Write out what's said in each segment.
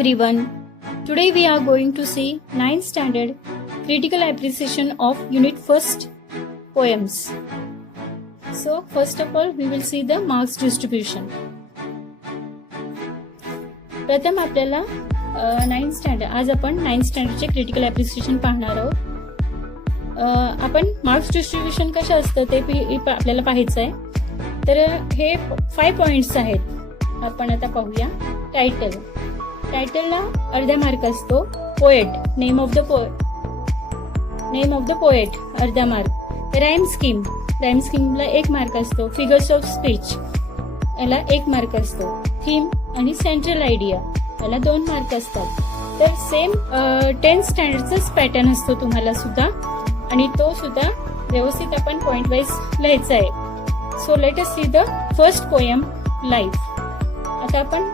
everyone. Today we are going to see 9th standard critical appreciation of unit 1st poems. So first of all we will see the marks distribution. प्रथम आपल्याला 9th standard आज आपण 9th स्टँडर्डचे critical appreciation पाहणार आहोत. आपण marks distribution कसं असतं ते आपल्याला पाहायचं आहे. तर हे 5 पॉइंट्स आहेत. आपण आता पाहूया. टायटलला अर्धा मार्क असतो. Poet name of the poet अर्धा मार्क. राईम स्कीमला 1 मार्क असतो. फिगर्स ऑफ स्पीच याला 1 मार्क असतो. थीम आणि सेंट्रल आयडिया याला 2 मार्क असतात. तर सेम 10th स्टँडर्डचाच पॅटर्न असतो तुम्हाला सुद्धा, आणि तो सुद्धा व्यवस्थित आपण पॉइंट वाईज लिहायचा आहे. So let us see the first poem life. आता आपण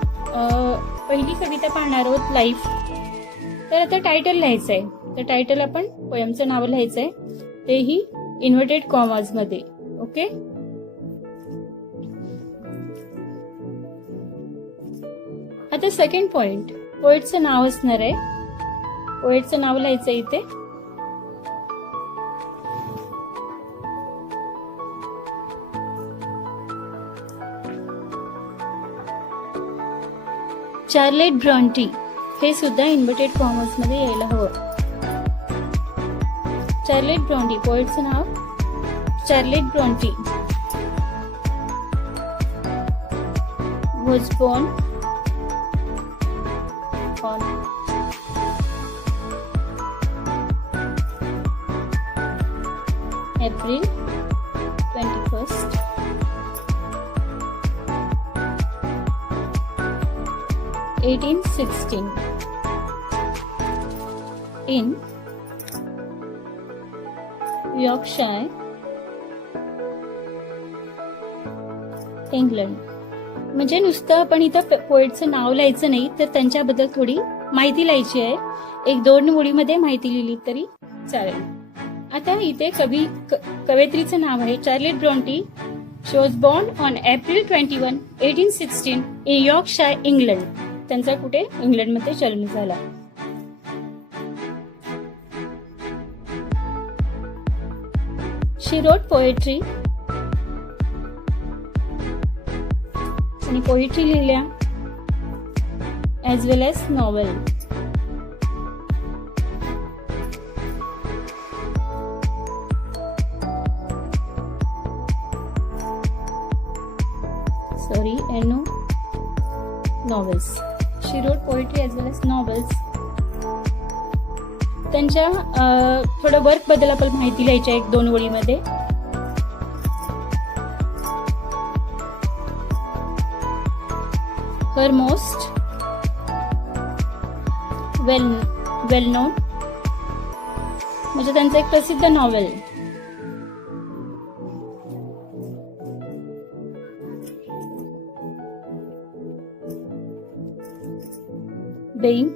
पहिली कविता पाहणार आहोत लाईफ. तर आता टायटल लिहायचं आहे. तर टायटल आपण पोएमचं नाव लिहायचं आहे, तेही इन्व्हर्टेड कॉमाज मध्ये. ओके. आता सेकंड पॉइंट पोएटचं नाव असणार आहे. पोएटचं नाव लिहायचं आहे इथे. Charlotte Brontë. हे सुद्धा इन्व्हर्टेड कॉमर्स मध्ये यायला हवं. चार्लेट ब्रॉन्टी पोएटचं नाव Charlotte Bronte. was born on April 21st, 1816 in Yorkshire, England. म्हणजे नुसतं आपण इथं पोएटचं नाव लिहायचं नाही, तर त्यांच्याबद्दल थोडी माहिती लिहायची आहे. 1-2 ओळीमध्ये माहिती लिहिली तरी चालेल. आता इथे कवयित्रीचं नाव आहे Charlotte Bronte. She was born on April 21, 1816 in Yorkshire, England. त्यांचा कुठे इंग्लंडमध्ये जन्म झाला. शी रोट पोएट्री आणि पोएट्री लिहिल्या as well as novel. novels. She wrote poetry as well as novels. त्यांच्या थोडं वर्क बद्दल आपण माहिती लिहायची आहे 1-2 ओळीमध्ये. Her most well known म्हणजे त्यांचं एक प्रसिद्ध novel being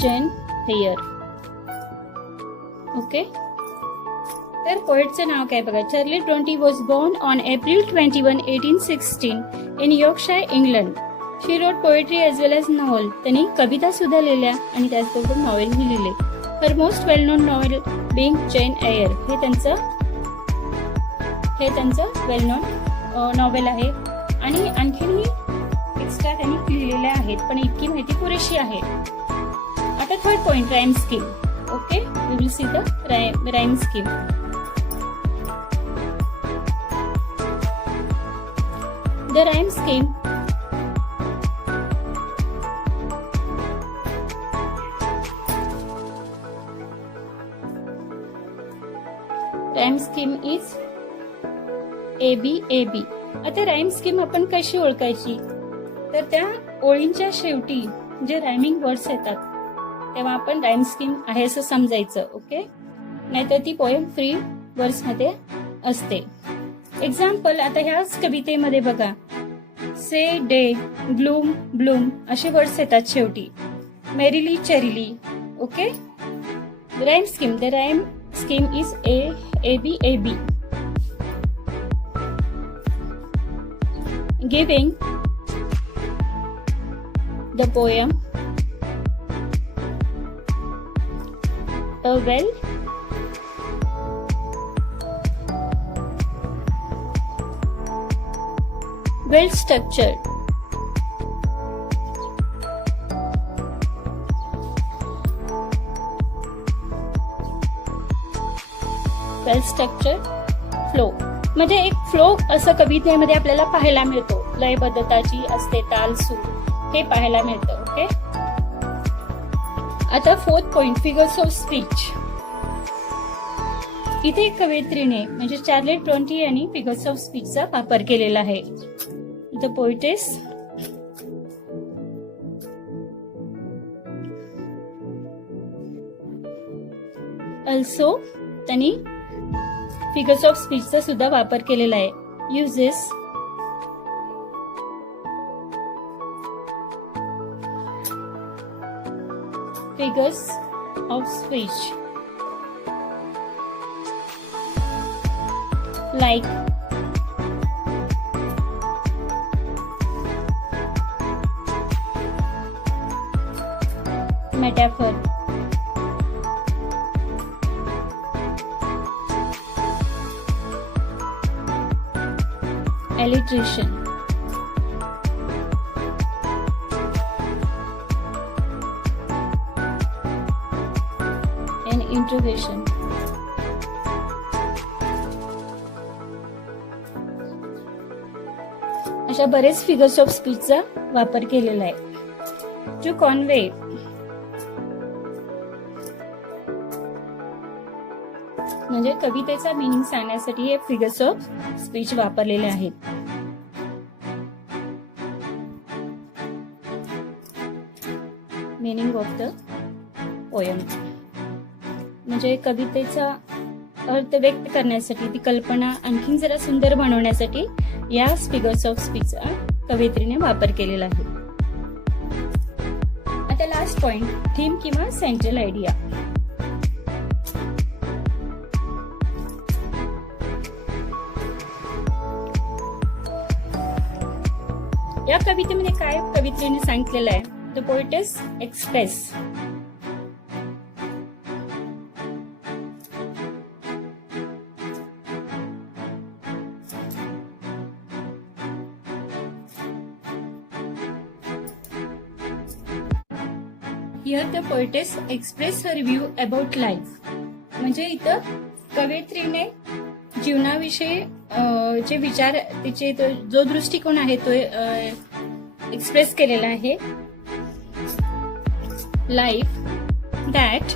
Jane Eyre. Okay. तर पोएटचं नाव काय बघा. Charlotte Bronte was born on April 21, 1816 in Yorkshire, England. She wrote poetry as well as novel. त्यांनी कविता सुद्धा लिहिल्या आणि त्याचबरोबर नॉव्हेलही लिहिले. Her most well known novel being Jane Eyre. हे त्यांचं वेल नोन नॉव्हेल आहे. आणि आणखीनही एक्स्ट्रा त्यांनी लिहिलेल्या आहेत, पण इतकी माहिती पुरेशी आहे. आता third point rhyme scheme. Okay. We will see the rhyme scheme. The rhyme scheme is ABAB. आता राईम स्कीम आपण कशी ओळखायची, तर त्या ओळींच्या शेवटी जे रायमिंग वर्ड्स येतात तेव्हा आपण राईम स्कीम आहे असं समजायचं. ओके. नाहीतर ती पोएम फ्री वर्ड्स मध्ये असते. एक्झाम्पल आता ह्याच कवितेमध्ये बघा. से, डे, ग्लूम, ब्लूम असे वर्ड्स येतात शेवटी. Merrily, cheerily. Okay. Rhyme scheme. The rhyme scheme is ABAB. giving the poem a well structured flow. म्हणजे एक फ्लो असं कवितेमध्ये आपल्याला पाहायला मिळतो. लयबद्धता जी असते, ताल सूर हे पाहायला मिळतं. ओके. आता 4th point, figures of speech. इथे कवयित्रीने म्हणजे चार्लेट ब्रॉन्टी यांनी फिगर्स ऑफ स्पीचचा वापर केलेला आहे. द पोएटेस ऑल्सो त्यांनी फिगर्स ऑफ स्पीचचा सुद्धा वापर केलेला आहे. Uses figures of speech like metaphor, alliteration, and intervention. अशा बरेच फिगर्स ऑफ स्पीचचा वापर केलेला आहे. जो कॉन्वे म्हणजे कवितेचा मीनिंग सांगण्यासाठी हे फिगर्स ऑफ स्पीच वापरलेले आहेत. मीनिंग ऑफ द पोयम म्हणजे कवितेचा अर्थ व्यक्त करण्यासाठी, ती कल्पना आणखी जरा सुंदर बनवण्यासाठी या फिगर्स ऑफ स्पीचचा कवयित्रीने वापर केलेला आहे. आता लास्ट पॉइंट, थीम किंवा सेंट्रल आयडिया. या कवितेमध्ये काय कवयित्रीने सांगितलेलं आहे? The poetess express Here the poetess express her view about life. म्हणजे इथं कवयित्रीने जीवनाविषयी जे विचार, तिचे जो दृष्टिकोन आहे तो एक्सप्रेस केलेला आहे. Life that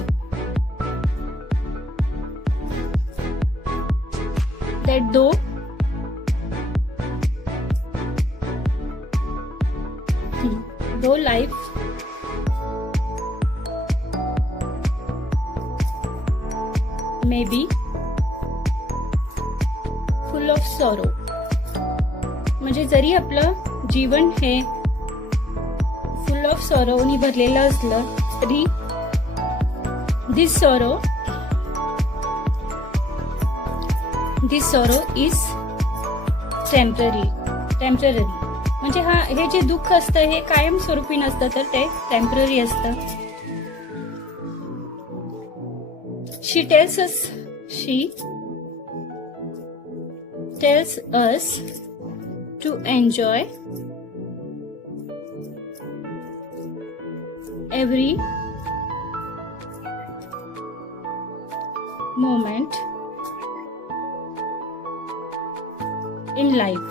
though life may be full of sorrow. म्हणजे जरी आपलं जीवन हे फुल ऑफ सॉरोनी भरलेलं असलं तरी this sorrow is temporary. म्हणजे हे जे दुःख असतं हे कायमस्वरूपी नसतं, तर ते टेम्पररी असतं. She tells us to enjoy every moment in life.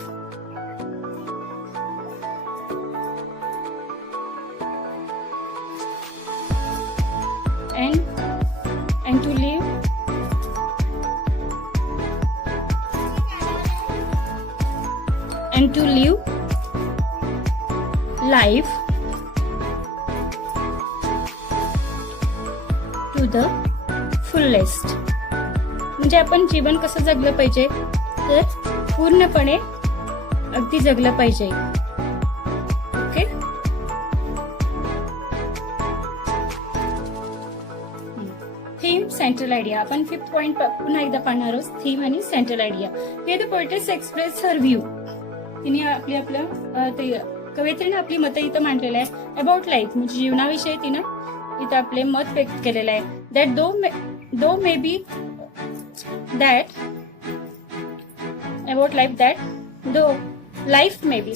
And to live life to the fullest. म्हणजे आपण जीवन कसं जगलं पाहिजे, तर पूर्णपणे अगदी जगलं पाहिजे. ओके. Theme, central idea. आपण 5th पॉइंट पुन्हा एकदा पाहणार आहोत, थीम आणि सेंट्रल आयडिया. हे the poetess express her view. तिने कवयित्रीने आपली मतं इथं मांडलेलं आहे. अबाउट लाईफ म्हणजे जीवनाविषयी तिनं इथं आपले मत व्यक्त केलेलं आहे. That though may be that about life that though life may be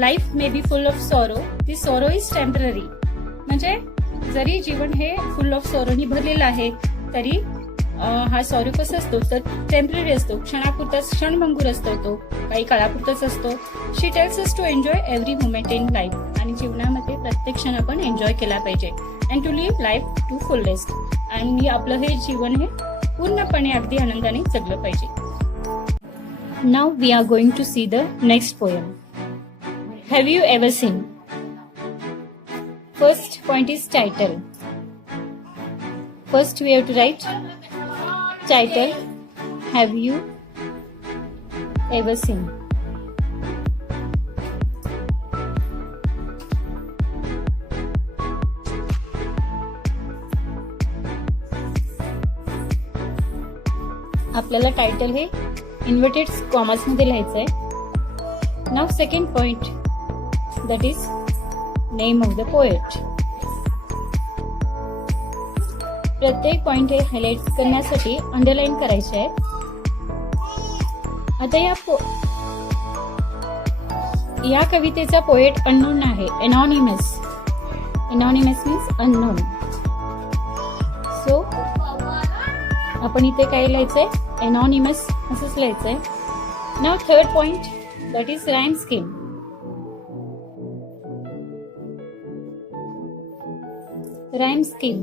life may be full of sorrow, the sorrow is temporary. म्हणजे जरी जीवन हे फुल ऑफ सॉरोनी भरलेलं आहे तरी हा सॉरो कसा असतो तर टेम्पररी असतो, क्षणभंगूर असतो, तो काही काळापुरताच असतो. She tells us to enjoy every moment in life. आणि जीवनामध्ये प्रत्येक क्षण आपण एन्जॉय केला पाहिजे. And to live life to fullest. आणि आपलं हे जीवन हे पूर्णपणे अगदी आनंदाने जगलं पाहिजे. Now we are going to see the next poem. Have you ever seen. First point is title. First we have to write title. Have you ever seen? आपल्याला title हे इन्व्हर्टेड कॉमास मध्ये लिहायचं आहे. Now second point, that is name of the poet. प्रत्येक point हे highlight करण्यासाठी underline करायचे आहे. आता या कवितेचा पोएट अननोन आहे, anonymous. Anonymous means unknown. So आपण इथे काय लिहायचंय, एनॉनिमस असंच लिहायचंय. Now third point, that is rhyme scheme. Rhyme scheme.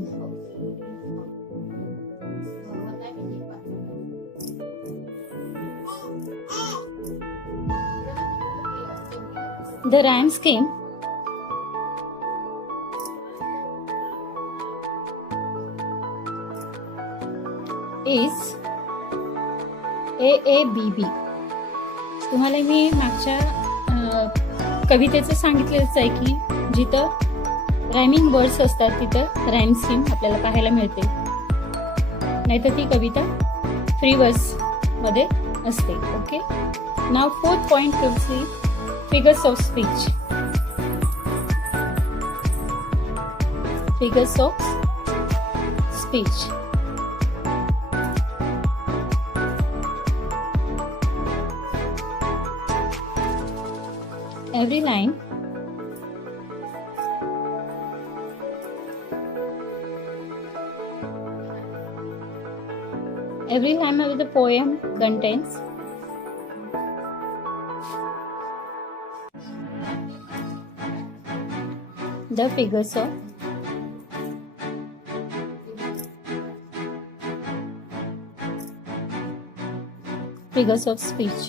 The rhyme scheme is AABB. तुम्हाला मी मागच्या कवितेचं सांगितलेलंच आहे की जिथं रायमिंग वर्ड्स असतात तिथं राईम स्कीम आपल्याला पाहायला मिळते, नाहीतर ती कविता फ्री वर्स मध्ये असते. ओके. नाव fourth point to see figures of speech. Figures of speech. Every line of the poem contains the figures of speech.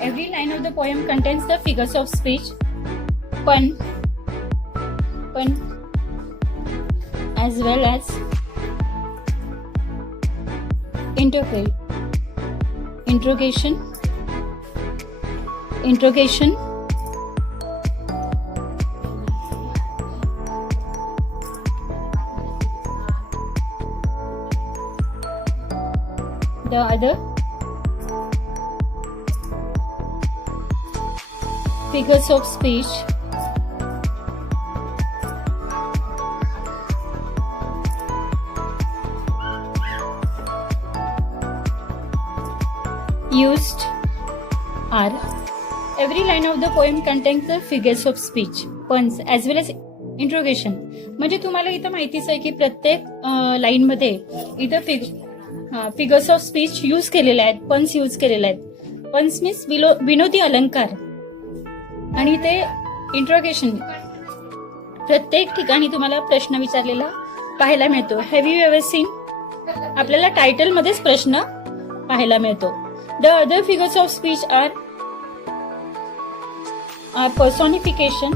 Every line of the poem contains the figures of speech. Pun as well as interrogation, the other figures of speech used are. Every line of the poem contains the figures of speech, puns as well as interrogation. म्हणजे तुम्हाला इथं माहितीच आहे की प्रत्येक लाईन मध्ये इथं figures of speech use केलेले आहेत, पन्स यूज केलेले आहेत. पन्स मीन्स विनोदी अलंकार. आणि ते इंट्रोगेशन, प्रत्येक ठिकाणी तुम्हाला प्रश्न विचारलेला पाहायला मिळतो. हॅव यू एव्हर सीन, आपल्याला टायटल मध्येच प्रश्न पाहायला मिळतो. The other figures of speech are personification,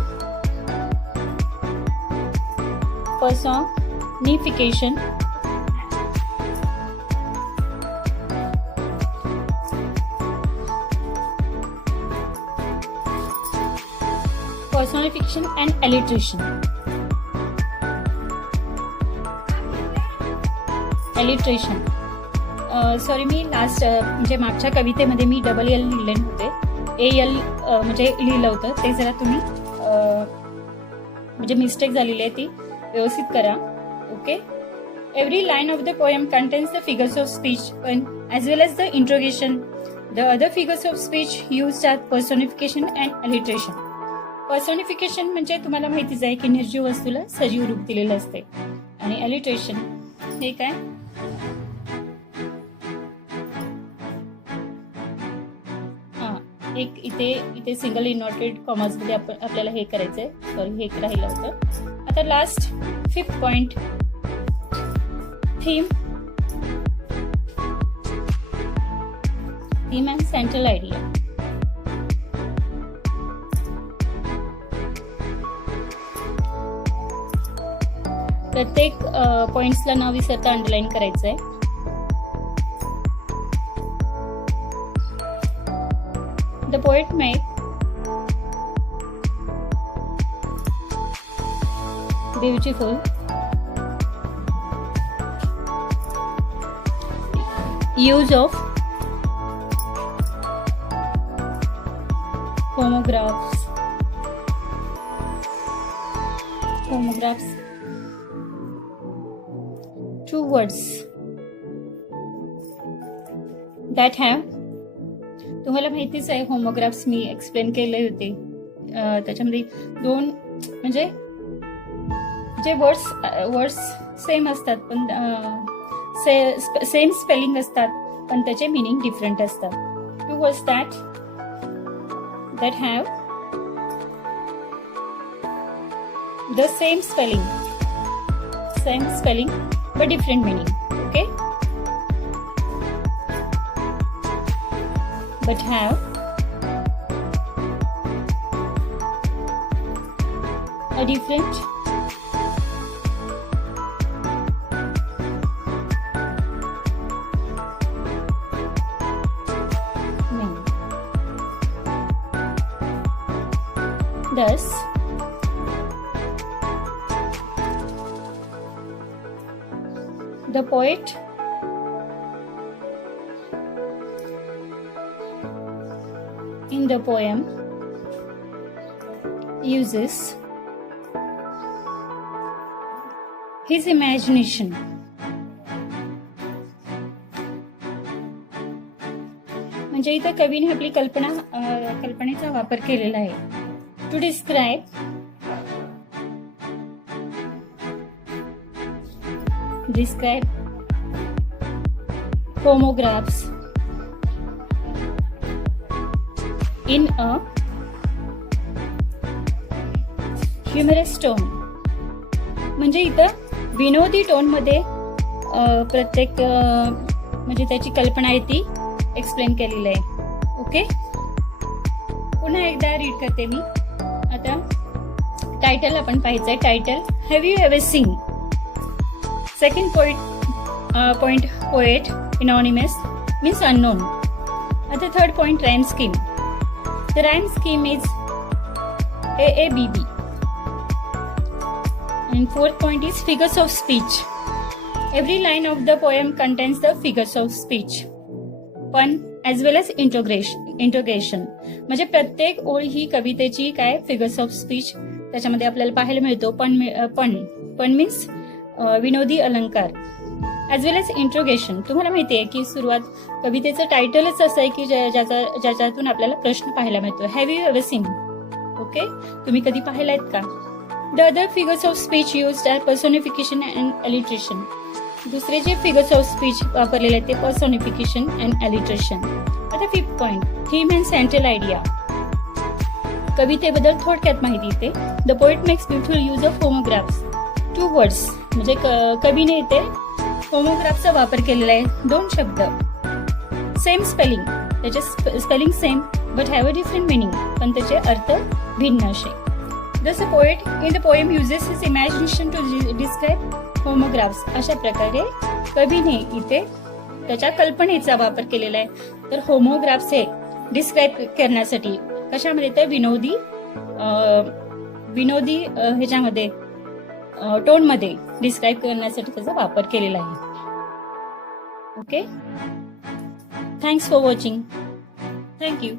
and alliteration. Alliteration. Sorry, मी लास्ट म्हणजे मागच्या कवितेमध्ये मी डबल एल लिहिले नव्हते, AL म्हणजे लिहिलं होतं, ते जरा तुम्ही म्हणजे मिस्टेक झालेली आहे ती व्यवस्थित करा. Okay. Every line of the poem contains the figures of speech as well as the interrogation. The other figures of speech used are personification and alliteration. Personification म्हणजे तुम्हाला माहितीच आहे की निर्जीव वस्तूला सजीव रूप दिलेलं असते, आणि alliteration हे काय, एक इथे सिंगल इन्व्हर्टेड कॉमर्स मध्ये आपल्याला हे करायचंय. सॉरी, हे राहिलं होतं. आता last 5th point, theme and central idea. प्रत्येक पॉइंट्सला न विसरता अंडरलाईन करायचंय. The poet made beautiful use of homographs two words that have, तुम्हाला माहितीच आहे होमोग्राफ्स मी एक्सप्लेन केले होते. त्याच्यामध्ये दोन म्हणजे जे वर्ड्स सेम असतात पण सेम स्पेलिंग असतात पण त्याचे मिनिंग डिफरंट असतात. Two words that have the same spelling but different meaning. Okay, but have a different meaning. Thus, the poet in the poem uses his imagination म्हणजे इथं कवीने आपली कल्पनेचा वापर केलेला आहे. To describe homographs in a humorous tone. म्हणजे इथं विनोदी टोन मध्ये प्रत्येक म्हणजे त्याची कल्पना आहे ती एक्सप्लेन केलेली आहे. ओके, पुन्हा एकदा रीड करते मी. आता टायटल आपण पाहायचंय. Title, have you ever seen. Second point poet anonymous means unknown. At the third point, rhyme scheme. The rhyme scheme is AABB. And fourth point is figures of speech. Every line of the poem contains the figures of speech, pun as well as interrogation. म्हणजे प्रत्येक ओळ ही कवितेची काय figures of speech त्याच्यामध्ये आपल्याला पाहायला मिळतो. पण मीन्स विनोदी अलंकार, ॲज वेल एज इंट्रोगेशन. तुम्हाला माहिती आहे की सुरुवात कवितेचं टायटलच असं आहे की ज्याच्यातून आपल्याला प्रश्न पाहायला मिळतो. Have you ever seen. Okay, तुम्ही कधी पाहिलायत का. The other figures of speech used are personification and alliteration. दुसरे जे फिगर्स ऑफ स्पीच वापरलेले आहेत ते पर्सोनिफिकेशन अँड एलिट्रेशन. आता 5th point, theme and central idea. कवितेबद्दल थोडक्यात माहिती येते. The poet makes beautiful use of homographs. 2 words म्हणजे कवीने इथे होमोग्राफचा वापर केलेला आहे. 2 शब्द, सेम स्पेलिंग, त्याचे spelling same but have a different meaning, पण त्याचे अर्थ भिन्न असे. जसं poet in the poem uses his imagination to describe homographs. अशा प्रकारे कवीने इथे त्याच्या कल्पनेचा वापर केलेला आहे. तर होमोग्राफ्स हे डिस्क्राईब करण्यासाठी कशामध्ये तर विनोदी ह्याच्यामध्ये टोनमध्ये डिस्क्राईब करण्यासाठी त्याचा वापर केलेला आहे. Okay, thanks for watching. Thank you.